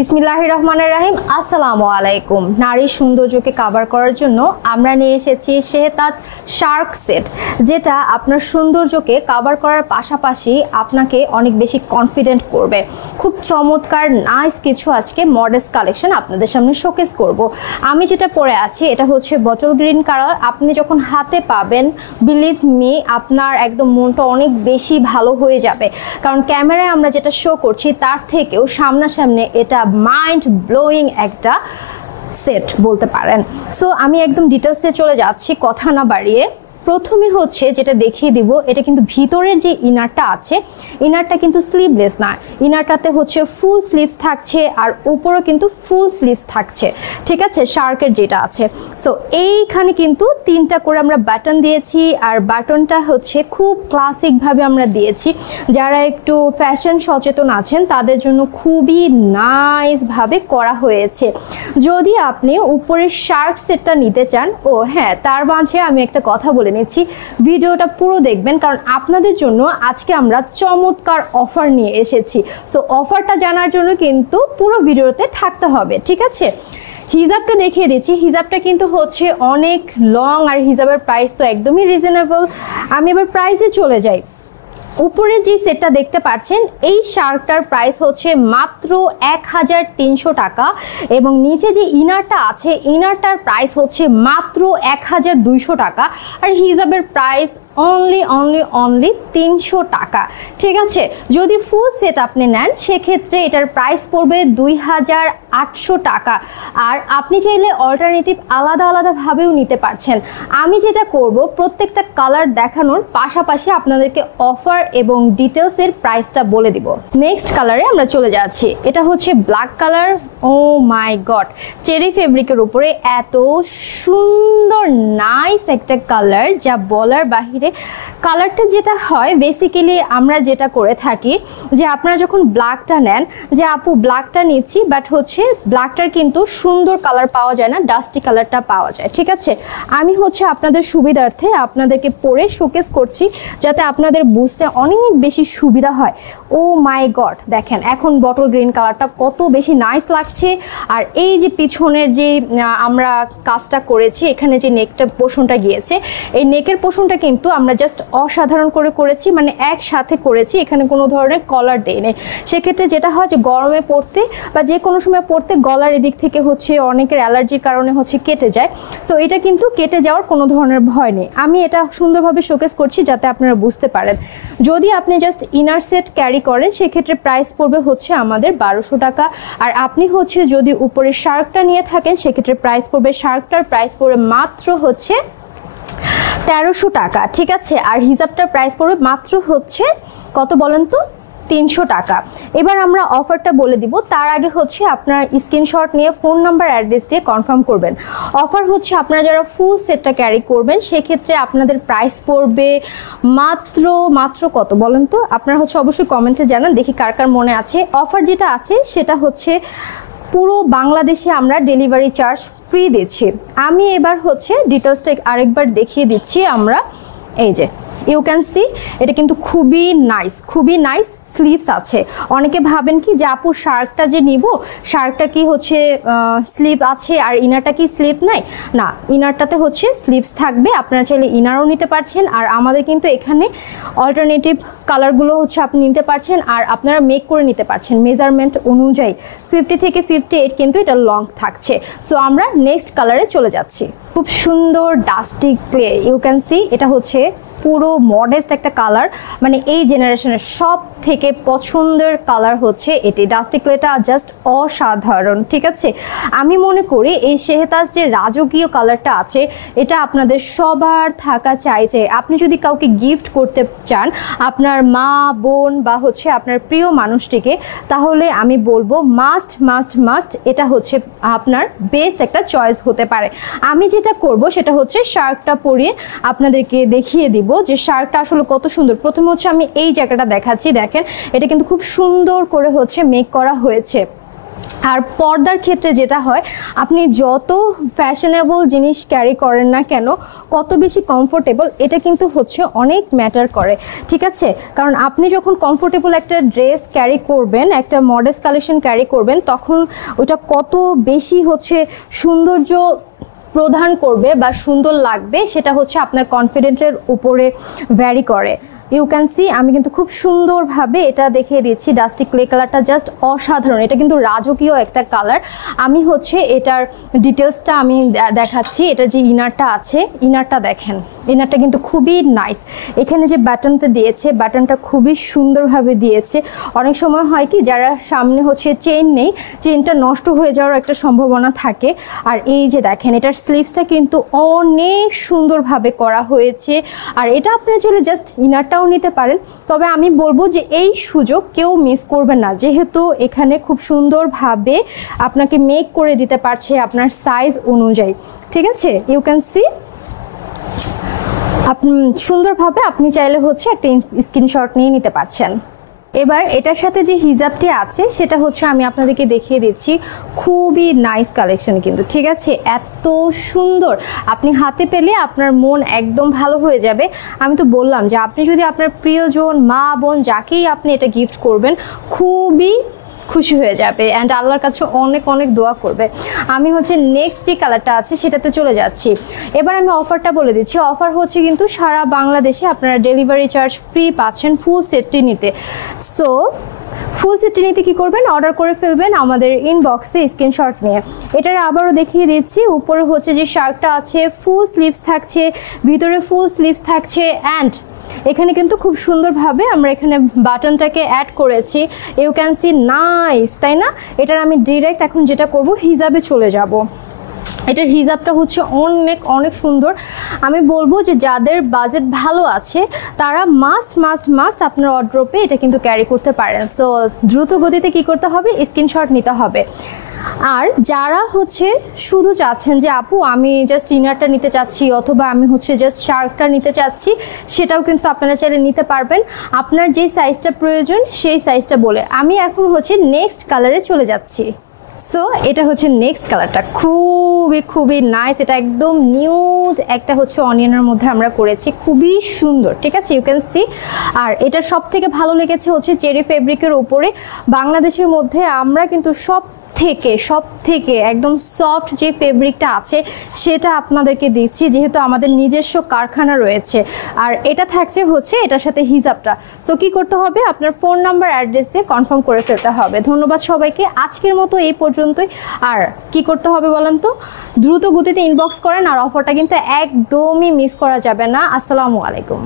বিসমিল্লাহির রহমানির রহিম। আসসালামু আলাইকুম। নারীর সৌন্দর্যকে কভার করার জন্য আমরা নিয়ে এসেছি শেহতাজ শার্ক সেট, যেটা আপনার সৌন্দর্যকে কভার করার পাশাপাশি আপনাকে অনেক বেশি কনফিডেন্ট করবে। খুব চমৎকার নাইস কিছু আজকে মডেস কালেকশন আপনাদের সামনে শোকেস করব। আমি যেটা পরে আছি এটা হচ্ছে বটল গ্রিন কালার। আপনি যখন হাতে পাবেন, বিলিভ মি, আপনার একদম মনটা অনেক বেশি ভালো হয়ে যাবে, কারণ ক্যামেরায় আমরা যেটা শো করছি তার থেকেও সামনাসামনি এটা মাইন্ড ব্লোয়িং একটা সেট বলতে পারেন। সো আমি একদম ডিটেলসে চলে যাচ্ছি কথা না বাড়িয়ে। প্রথমে হচ্ছে যেটা দেখিয়ে দিব, এটা কিন্তু ভিতরের যে ইনারটা আছে, ইনারটা কিন্তু স্লিভলেস না, ইনারটাতে হচ্ছে ফুল স্লিভস থাকছে আর উপরেও কিন্তু ফুল স্লিভস থাকছে, ঠিক আছে, শার্কের যেটা আছে। সো এইখানে কিন্তু 3টা করে আমরা বাটন দিয়েছি, আর বাটনটা হচ্ছে খুব ক্লাসিকভাবে আমরা দিয়েছি। যারা একটু ফ্যাশন সচেতন আছেন তাদের জন্য খুবই নাইসভাবে করা হয়েছে। যদি আপনি উপরের শার্ক সেটটা নিতে চান, ও হ্যাঁ, তার মাঝে আমি একটা কথা বলে নিচ্ছি, ভিডিওটা পুরো দেখবেন, কারণ আপনাদের জন্য আজকে আমরা চমৎকার অফার নিয়ে এসেছি। সো অফারটা জানার জন্য কিন্তু পুরো ভিডিওতে থাকতে হবে, ঠিক আছে। হিজাবটা দেখিয়ে দিচ্ছি। হিজাবটা কিন্তু হচ্ছে অনেক লং, আর হিজাবের প্রাইস তো একদমই রিজনেবল। আমি এবার প্রাইসে চলে যাই। উপরে যে সেটটা দেখতে পাচ্ছেন, এই শার্কটার প্রাইস হচ্ছে মাত্র 1300 টাকা, এবং নিচে যে ইনারটা আছে ইনারটার প্রাইস হচ্ছে মাত্র 1200 টাকা, আর হিজাবের প্রাইস অনলি 300 টাকা, ঠিক আছে। যদি ফুল সেট আপনি নেন সেক্ষেত্রে এটার প্রাইস পড়বে 2800 টাকা, আর আপনি চাইলে অল্টারনেটিভ আলাদাভাবেও নিতে পারছেন। আমি যেটা করব, প্রত্যেকটা কালার দেখানোর পাশাপাশি আপনাদেরকে অফার এবং ডিটেলসের প্রাইসটা বলে দিব। নেক্সট কালারে আমরা চলে যাচ্ছি। এটা হচ্ছে ব্ল্যাক কালার। ও মাই গড, চেরি ফেব্রিকের উপরে এত সুন্দর নাইস একটা কালার, যা বলার বাহিরে। কালারটা যেটা হয় বেসিক্যালি আমরা যেটা করে থাকি যে আপনারা যখন ব্ল্যাকটা নেন, যে আপু ব্ল্যাকটা নিচ্ছি, বাট হচ্ছে ব্ল্যাকটার কিন্তু সুন্দর কালার পাওয়া যায় না, ডাস্টি কালারটা পাওয়া যায়, ঠিক আছে। আমি হচ্ছে আপনাদের সুবিধার্থে আপনাদেরকে পরে শোকেস করছি, যাতে আপনাদের বুঝতে অনেক বেশি সুবিধা হয়। ও মাই গড, দেখেন এখন বটল গ্রিন কালারটা কত বেশি নাইস লাগছে। আর এই যে পিছনের যে আমরা কাজটা করেছি, এখানে যে নেকটা পোর্শনটা গিয়েছে, এই নেকের পোর্শনটা কিন্তু আমরা জাস্ট অসাধারণ করে করেছি, মানে একসাথে করেছি, এখানে কোনো ধরনের কলার দেই নেই। সেক্ষেত্রে যেটা হয় যে গরমে পড়তে বা যে কোনো সময় পড়তে গলার এদিক থেকে হচ্ছে অনেকের অ্যালার্জির কারণে হচ্ছে কেটে যায়। সো এটা কিন্তু কেটে যাওয়ার কোনো ধরনের ভয় নেই। আমি এটা সুন্দরভাবে শোকেস করছি যাতে আপনারা বুঝতে পারেন। যদি আপনি জাস্ট ইনার সেট ক্যারি করেন সেক্ষেত্রে প্রাইস পড়বে হচ্ছে আমাদের 1200 টাকা, আর আপনি হচ্ছে যদি উপরে শার্কটা নিয়ে থাকেন সেক্ষেত্রে প্রাইস পড়বে, শার্কটার প্রাইস পড়বে মাত্র হচ্ছে 1300 টাকা, ঠিক আছে। আর হিজাবটার প্রাইস পড়বে মাত্র হচ্ছে কত বলেন তো, 300 টাকা। এবার আমরা অফারটা বলে দিব, তার আগে হচ্ছে আপনার স্ক্রিনশট নিয়ে ফোন নাম্বার অ্যাড্রেস দিয়ে কনফার্ম করবেন। অফার হচ্ছে আপনারা যারা ফুল সেটটা ক্যারি করবেন সেক্ষেত্রে আপনাদের প্রাইস পড়বে মাত্র কত বলেন তো, আপনারা হচ্ছে অবশ্যই কমেন্টে জানান, দেখি কার কার মনে আছে। অফার যেটা আছে সেটা হচ্ছে পুরো বাংলাদেশে আমরা ডেলিভারি চার্জ ফ্রি দিচ্ছি। আমি এবার হচ্ছে ডিটেলসটা আরেকবার দেখিয়ে দিচ্ছি। আমরা এই যে ইউ ক্যান সি, এটা কিন্তু খুবই নাইস স্লিভস আছে। অনেকে ভাবেন কি যে আপু শার্কটা যে নিব, শার্কটা কি হচ্ছে স্লিভ আছে আর ইনারটা কি স্লিভ নাই? না, ইনারটাতে হচ্ছে স্লিভস থাকবে, আপনারা চাইলে ইনারও নিতে পারছেন, আর আমাদের কিন্তু এখানে অল্টারনেটিভ কালারগুলো হচ্ছে আপনি নিতে পারছেন, আর আপনারা মেক করে নিতে পারছেন মেজারমেন্ট অনুযায়ী। 50 থেকে 58 কিন্তু এটা লং থাকছে। সো আমরা নেক্সট কালারে চলে যাচ্ছি। খুব সুন্দর dusty grey, you can see, এটা হচ্ছে পুরো মডেস্ট একটা কালার, মানে এই জেনারেশনের সব থেকে পছন্দের কালার হচ্ছে এটি। ডাস্টি গ্রেটা জাস্ট অসাধারণ, ঠিক আছে। আমি মনে করি এই শেহতাজ যে রাজকীয় কালারটা আছে এটা আপনাদের সবার থাকা চাই। আপনি যদি কাউকে গিফট করতে চান, আপনার মা, বোন বা হচ্ছে আপনার প্রিয় মানুষটিকে, তাহলে আমি বলবো মাস্ট এটা হচ্ছে আপনার বেস্ট একটা চয়েস হতে পারে। আমি যেটা করব সেটা হচ্ছে শার্কটা পরিয়ে আপনাদেরকে দেখিয়ে দিব যে শার্কটা আসলে কত সুন্দর। প্রথমে হচ্ছে আমি এই জায়গাটা দেখাচ্ছি, দেখেন এটা কিন্তু খুব সুন্দর করে হচ্ছে মেক করা হয়েছে। আর পর্দার ক্ষেত্রে যেটা হয়, আপনি যত ফ্যাশনেবল জিনিস ক্যারি করেন না কেন, কত বেশি কমফোর্টেবল, এটা কিন্তু হচ্ছে অনেক ম্যাটার করে, ঠিক আছে? কারণ আপনি যখন কমফোর্টেবল একটা ড্রেস ক্যারি করবেন, একটা মডেস্ট কালেকশন ক্যারি করবেন, তখন ওটা কত বেশি হচ্ছে সৌন্দর্য প্রদান করবে বা সুন্দর লাগবে, সেটা হচ্ছে আপনার কনফিডেন্টের উপরে ভ্যারি করে। ইউ ক্যান সি, আমি কিন্তু খুব সুন্দরভাবে এটা দেখিয়ে দিচ্ছি। ডাস্টি ক্লে কালারটা জাস্ট অসাধারণ, এটা কিন্তু রাজকীয় একটা কালার। আমি হচ্ছে এটার ডিটেলসটা আমি দেখাচ্ছি। এটার যে ইনারটা আছে, ইনারটা দেখেন, ইনারটা কিন্তু খুবই নাইস। এখানে যে বাটনটা দিয়েছে, বাটনটা খুবই সুন্দরভাবে দিয়েছে। অনেক সময় হয় কি, যারা সামনে হচ্ছে চেইন নেই, চেইনটা নষ্ট হয়ে যাওয়ার একটা সম্ভাবনা থাকে। আর এই যে দেখেন, এটার স্লিভসটা কিন্তু অনেক সুন্দরভাবে করা হয়েছে। আর এটা আপনারা চাইলে জাস্ট ইনারটাও নিতে পারেন, তবে আমি বলবো যে এই সুযোগ কেউ মিস করবেন না, যেহেতু এখানে খুব সুন্দরভাবে আপনাকে মেক করে দিতে পারছে আপনার সাইজ অনুযায়ী, ঠিক আছে? ইউ ক্যান সি সুন্দরভাবে আপনি চাইলে হচ্ছে একটা স্ক্রিনশট নিয়ে নিতে পারছেন। এবার এটার সাথে যে হিজাবটি আছে সেটা হচ্ছে আমি আপনাদেরকে দেখিয়ে দিচ্ছি। খুবই নাইস কালেকশন কিন্তু, ঠিক আছে? এত সুন্দর, আপনি হাতে পেলে আপনার মন একদম ভালো হয়ে যাবে। আমি তো বললাম যে আপনি যদি আপনার প্রিয়জন, মা বোন, যাকেই আপনি এটা গিফট করবেন, খুবই খুশি হয়ে যাবে অ্যান্ড আল্লাহর কাছে অনেক অনেক দোয়া করবে। আমি হচ্ছে নেক্সট যে কালারটা আছে সেটাতে চলে যাচ্ছি। এবার আমি অফারটা বলে দিচ্ছি। অফার হচ্ছে কিন্তু সারা বাংলাদেশে আপনারা ডেলিভারি চার্জ ফ্রি পাচ্ছেন ফুল সেটটি নিতে। সো ফুল সেটটি নিতে কী করবেন, অর্ডার করে ফেলবেন আমাদের ইনবক্সে স্ক্রিনশট নিয়ে। এটার আবারও দেখিয়ে দিচ্ছি। উপরে হচ্ছে যে শার্টটা আছে, ফুল স্লিভস থাকছে, ভিতরে ফুল স্লিভস থাকছে, অ্যান্ড এখানে কিন্তু খুব সুন্দরভাবে আমরা এখানে বাটনটাকে অ্যাড করেছি। ইউ ক্যান সি নাইস, তাই না? এটার আমি ডিরেক্ট এখন যেটা করব, হিজাবে চলে যাব। এটার হিজাবটা হচ্ছে অনেক অনেক সুন্দর। আমি বলবো যে যাদের বাজেট ভালো আছে তারা মাস্ট মাস্ট মাস্ট আপনার ওয়ারড্রোবে এটা কিন্তু ক্যারি করতে পারেন। সো দ্রুত গতিতে কি করতে হবে, স্ক্রিনশট নিতে হবে। আর যারা হচ্ছে শুধু চাচ্ছেন যে আপু আমি জাস্ট ইনারটা নিতে চাচ্ছি, অথবা আমি হচ্ছে জাস্ট শার্টটা নিতে চাচ্ছি, সেটাও কিন্তু আপনারা চাইলে নিতে পারবেন। আপনার যে সাইজটা প্রয়োজন সেই সাইজটা বলে। আমি এখন হচ্ছে নেক্সট কালারে চলে যাচ্ছি। সো এটা হচ্ছে নেক্সট কালারটা, খুবই খুবই নাইস। এটা একদম নিউড একটা হচ্ছে অনিয়নের মধ্যে আমরা করেছি, খুবই সুন্দর, ঠিক আছে? You can C. আর এটা সব থেকে ভালো লেগেছে হচ্ছে চেরি ফেব্রিকের উপরে। বাংলাদেশের মধ্যে আমরা কিন্তু সব থেকে একদম সফট যে ফেব্রিকটা আছে সেটা আপনাদেরকে দিচ্ছি, যেহেতু আমাদের নিজস্ব কারখানা রয়েছে। আর এটা থাকছে হচ্ছে এটার সাথে হিজাবটা। সো কি করতে হবে, আপনার ফোন নাম্বার, অ্যাড্রেস দিয়ে কনফার্ম করে ফেলতে হবে। ধন্যবাদ সবাইকে, আজকের মতো এই পর্যন্তই। আর কি করতে হবে বলেন তো, দ্রুত গতিতে ইনবক্স করেন। আর অফারটা কিন্তু একদমই মিস করা যাবে না। আসসালামু আলাইকুম।